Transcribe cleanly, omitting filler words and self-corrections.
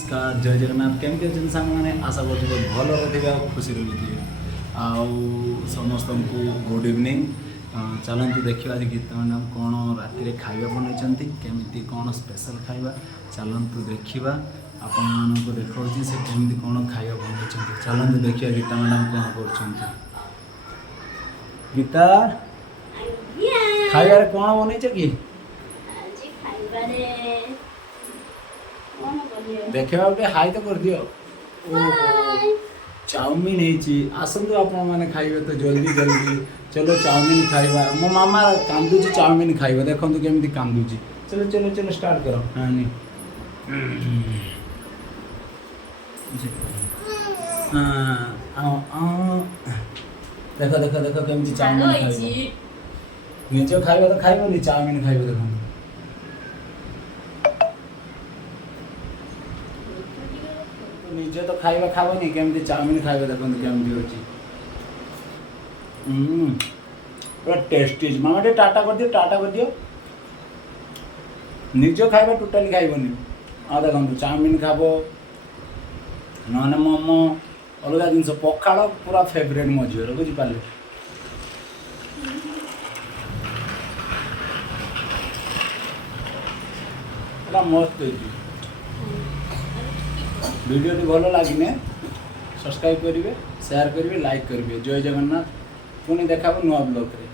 नमस्कार जय जगन्नाथ केमती अच्छे सांग मैंने आशा कर भल रही खुशी रही समस्त को गुड इवनिंग। चलती देखा आज गीता मैडम कौन राति खाଇବା बनई केमी कौन स्पेशल खाଇବା चलतु देखा आपण मानक देखा से केमी कौन खाଇବା बनई चलतु देखिए गीता मैडम कौन कर गीता खाइबार कौन बनई कि देखा गोटे हाई तो कर दियो। चाउमिन आसतु आप खाइबे तो जल्दी जल्दी चलो चाउमिन खाइबा मो मामा कांदुची चाउमिन खाइबा देखो केमी कांदुची चलो चलो चलो स्टार्ट करो। हाँ नी देख देख देख केमी चाउमिन खाइबा निज खाइबा तो खाइबनी चाउमिन खाइबा देखो निजे तो खाइबा खाबनी केमती चाउमिन खाइबा देखो केमती होची पूरा टेस्टी मामा टे टाटा कर दियो निज खाइबा टोटाली खाइबनी आ देखो चाउमिन खाबो नने मोमो अलग जिनस पखाड़ पूरा फेवरेट मो झीर बुझी पाले पूरा मस्त होची वीडियो भल लगे सब्सक्राइब करेंगे शेयर करेंगे लाइक करेंगे जय जगन्नाथ पुणी देखा नुआ ब्लॉग रे।